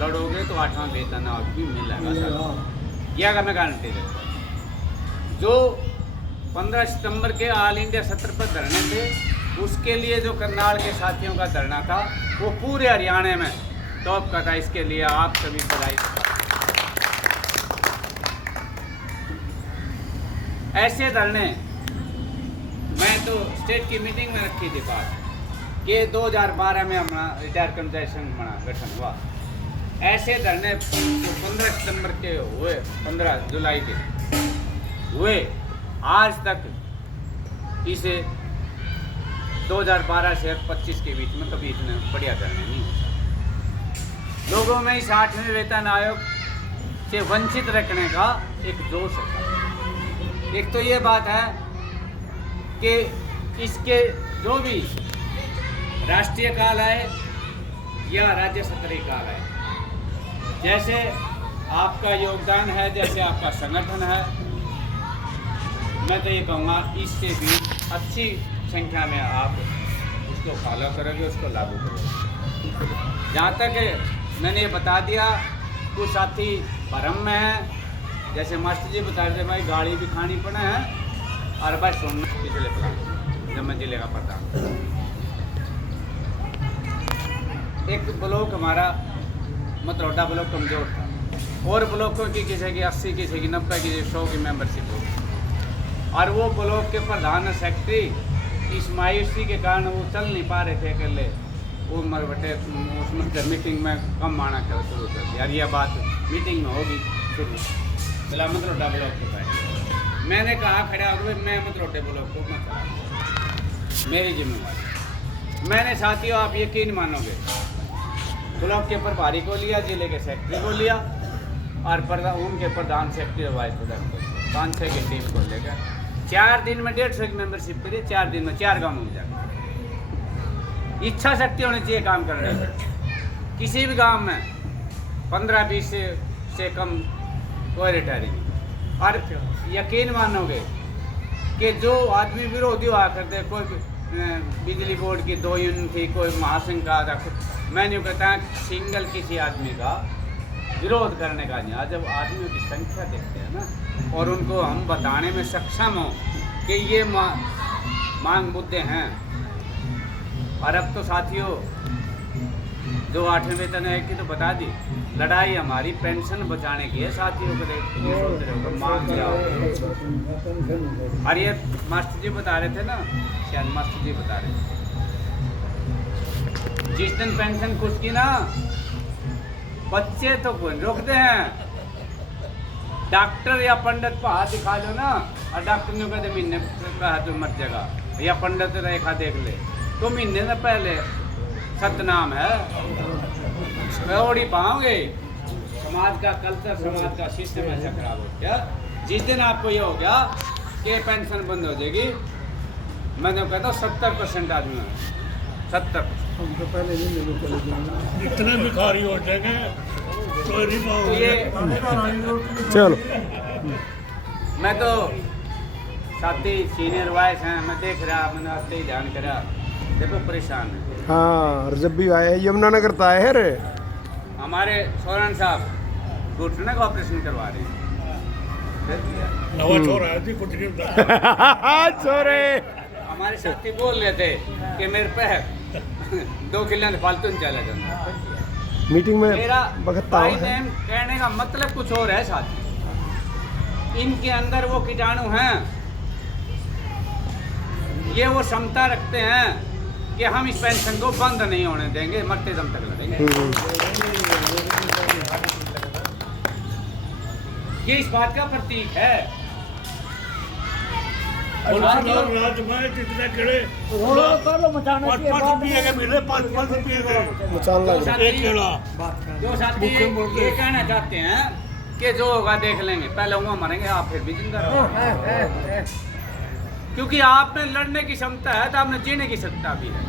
लड़ोगे तो 8वां वेतन भी मिलेगा सर, यह मैं गारंटी देता हूँ। जो 15 सितंबर के ऑल इंडिया सत्र पर धरने थे, उसके लिए जो करनाल के साथियों का धरना था वो पूरे हरियाणा में टॉप का था। इसके लिए आप सभी बधाई। ऐसे धरने मैं तो स्टेट की मीटिंग में रखी थी बात कि 2012 में हमारा रिटायर कर्मचारी संघ बना गठन हुआ। ऐसे धरने 15 सितंबर के हुए, 15 जुलाई के हुए, आज तक इसे 2012 से 25 के बीच में कभी इतने बढ़िया धरने नहीं हुआ। लोगों में इस 8वें वेतन आयोग से वंचित रखने का एक जोश है। एक तो ये बात है कि इसके जो भी राष्ट्रीय काल आए या राज्य स्तरीय काल आए, जैसे आपका योगदान है, जैसे आपका संगठन है, मैं तो ये कहूँगा इससे भी अच्छी संख्या में आप उसको फॉलो करोगे, उसको लागू करोगे। जहाँ तक मैंने ये बता दिया, कुछ साथी भ्रम में है, जैसे मास्टर जी बता रहे थे भाई गाड़ी भी खानी पड़े है और बस सुनना पिछले प्लान जब मैं जिले का प्रधान। एक ब्लॉक हमारा मतलौडा ब्लॉक कमजोर था और ब्लॉकों की किसी की 80, किसी की 90, किसी की 100 की मेंबरशिप होगी और वो ब्लॉक के प्रधान सेक्रेटरी इस मायूसी के कारण वो चल नहीं पा रहे थे अकेले, वो मरबटे उसमें मीटिंग में कम आना शुरू कर दिया। यार यह बात मीटिंग में होगी शुरू बोला मतलौडा ब्लॉक के पास। मैंने कहा खड़ा हो गए, मैं मतलौडे ब्लॉक को मत चला, मेरी जिम्मेवारी। मैंने साथियों आप यकीन मानोगे, ब्लॉक के प्रभारी को लिया, जिले के सेक्रेटरी को लिया और उनके प्रधान सेक्रेटरी और वाइस प्रधान को 5-6 की टीम को लेकर 4 दिन में 150 की मेंबरशिप करिए। 4 दिन में 4 गाँव में जाकर इच्छा शक्ति होनी चाहिए काम करने की। किसी भी गांव में 15-20 से कम कोई रिटायरी नहीं। और यकीन मानोगे कि जो आदमी विरोधी हुआ करते, कोई बिजली बोर्ड की 2 यूनिट थी, कोई महासंघ का था, मैं नहीं कहता सिंगल किसी आदमी का विरोध करने का नहीं। आज जब आदमियों की संख्या देखते हैं ना और उनको हम बताने में सक्षम हो कि ये मांग मुद्दे हैं। और अब तो साथियों जो 8वें वेतन है की तो बता दी, लड़ाई हमारी पेंशन बचाने की है साथियों को मांग जाओ। और ये मास्टर जी बता रहे थे ना, शायद मास्टर जी बता रहे थे, जिस दिन पेंशन खुश की ना, बच्चे तो कोई रोकते हैं, डॉक्टर या पंडित को हाथ दिखा लो ना और डॉक्टर ने कहते महीने का तो मर जाएगा, या पंडित रेखा देख ले तो महीने से पहले सतनाम है, उड़ी पाओगे। समाज का कल्चर, समाज का सिस्टम ऐसा खराब हो गया। जिस दिन आपको ये हो गया कि पेंशन बंद हो जाएगी, मैं तो कहता हूँ 70% आदमी, 70% हम तो पहले नहीं इतने भिखारी हो जाएंगे तो नहीं पाओगे। चलो मैं तो साथी सीनियर वाइस हैं, मैं देख रहा, मैंने आपसे ही ध्यान करा, देखो परेशान है। हाँ, और जब भी आए यमुनानगर तो आए हैं रे, हमारे सोरेन साहब घुटने का ऑपरेशन करवा रहे हैं। नवा छोरा है जी, कुछ नहीं होता। छोरे हमारे साथी बोल रहे थे कि मेरे पे 2 किलो फालतू नहीं चला जाता। मीटिंग में मेरा बगत्ता भाई है। नेम कहने का मतलब कुछ और है साथी, इनके अंदर वो कीटाणु हैं, ये वो क्षमता रखते हैं कि हम इस पेंशन को बंद नहीं होने देंगे, मरते दम तक लड़ेंगे। ये इस बात का प्रतीक है। राज में जितने केड़े 5 पिएगा मिले, 5 पिएगा एक केड़ा। जो साथी ये कहना चाहते हैं कि जो होगा देख लेंगे, पहले वो मरेंगे, आप फिर भी जिंदा रहो। क्योंकि आप में लड़ने की क्षमता है तो आप में जीने की क्षमता भी है,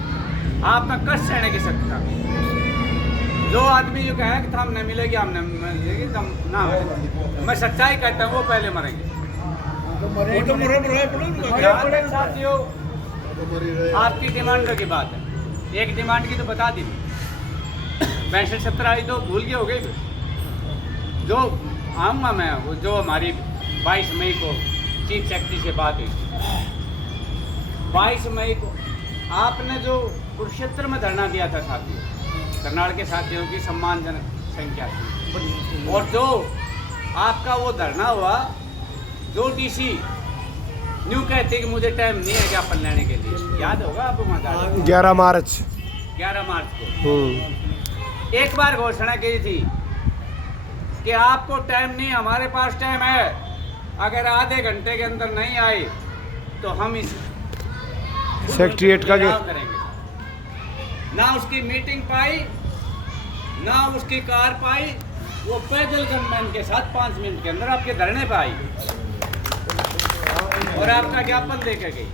आप में कष्ट सहने की क्षमता भी है। जो आदमी जो कहे कि हमने मिलेगी, हमने मिलेगी, हम ना हो, मैं सच्चाई कहता हूँ, वो पहले मरेंगे। साथियों आपकी डिमांडों की बात है, एक डिमांड की तो बता दी, 65-70 आई तो भूल गए हो गए। जो आऊँगा मैं, वो जो हमारी 22 मई को चीफ सेक्रेटरी से बात हुई, 22 मई को आपने जो कुरुक्षेत्र में धरना दिया था साथियों, कर्नाटक के साथियों की सम्मानजनक संख्या थी, और जो आपका वो धरना हुआ, जो डीसी न्यू कहते कि मुझे टाइम नहीं है ज्ञापन लेने के लिए, याद होगा आपको? 11 मार्च 11 मार्च को एक बार घोषणा की थी कि आपको टाइम नहीं, हमारे पास टाइम है, अगर आधे घंटे के अंदर नहीं आए तो हम इस सेक्रेटरिएट का करेंगे। ना उसकी मीटिंग पाई, ना उसकी कार पाई, वो पैदल गनमैन के साथ 5 मिनट के अंदर आपके धरने पे आई और आपका ज्ञापन देके गई।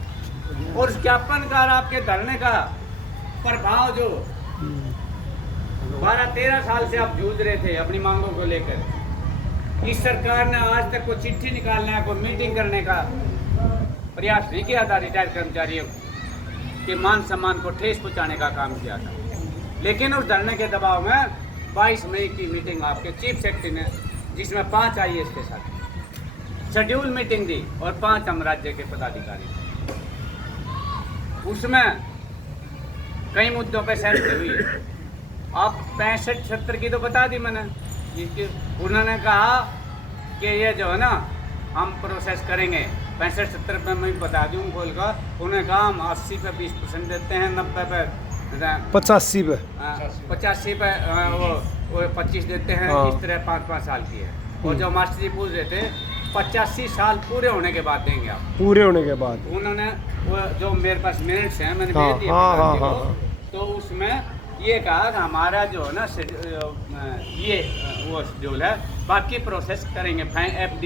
और उस ज्ञापन का आपके धरने का प्रभाव जो 12-13 साल से आप जूझ रहे थे अपनी मांगों को लेकर, इस सरकार ने आज तक कोई चिट्ठी निकालने या कोई मीटिंग करने का प्रयास नहीं किया था। रिटायर्ड कर्मचारियों के मान सम्मान को ठेस पहुंचाने का काम किया था, लेकिन उस धरने के दबाव में 22 मई की मीटिंग आपके चीफ सेक्रेटरी ने, जिसमें 5 IAS के साथ शेड्यूल मीटिंग दी और 5 हम राज्य के पदाधिकारी, उसमें कई मुद्दों पर सहमति हुई है। अब 65-70 की तो बता दी मैंने, जिसकी उन्होंने कहा कि ये जो है ना हम प्रोसेस करेंगे। 65-70 पे मैं बता दूँ खोल कर, उन्होंने कहा हम 80 पे 20% देते हैं, 90 पे 85 पे 85 पे वो 25 देते हैं। हाँ। इस तरह 5-5 साल की है। और जो मास्टर जी पूछ रहे थे 85 साल पूरे होने के बाद देंगे आप। पूरे होने के बाद उन्होंने वो जो मेरे पास मिनट्स हैं मैंने हाँ, भेज दिए हाँ, प्रधान जी हाँ, को, हाँ। तो उसमें ये कहा कि हमारा जो है ना ये वो शेड्यूल है, बाकी प्रोसेस करेंगे। FD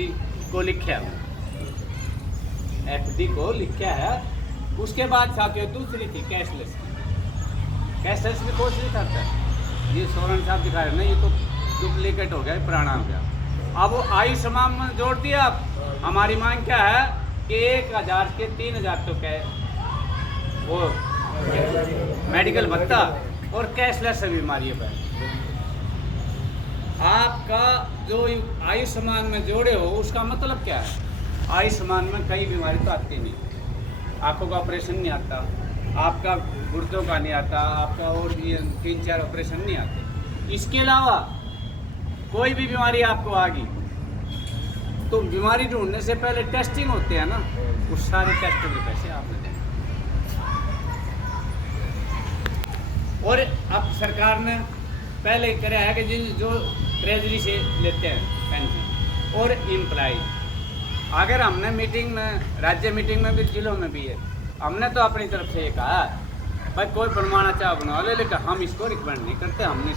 को लिखा है, FD को लिखा है। उसके बाद साथियों दूसरी थी कैशलेस की। कैशलेस में कुछ नहीं करता है, ये सोरेन साहब दिखा रहे ना, ये तो डुप्लीकेट हो गया, पुराना हो गया। अब वो आयुष्मान में जोड़ दिया। अब हमारी मांग क्या है कि 1000 के 3000 तो क्या वो मेडिकल भत्ता और कैशलेस बीमारी पर आपका जो आयुष्मान में जोड़े हो, उसका मतलब क्या है? आयुष्मान में कई बीमारी तो आती नहीं, आंखों का ऑपरेशन नहीं आता, आपका गुर्दों का नहीं आता, आपका और ये 3-4 ऑपरेशन नहीं आते। इसके अलावा कोई भी बीमारी आपको आ गई तो बीमारी ढूंढने से पहले टेस्टिंग होते हैं ना, उस सारे टेस्टों के पैसे आपने देने। और अब सरकार ने पहले कराया है कि जो ट्रेजरी से लेते हैं पेंशन और एम्प्लॉय, अगर हमने मीटिंग में, राज्य मीटिंग में भी, जिलों में भी है, हमने तो अपनी तरफ से ये कहा भाई कोई बनवाना चाह बनवा ले, लेकिन हम इसको रिकमेंड नहीं करते। हमने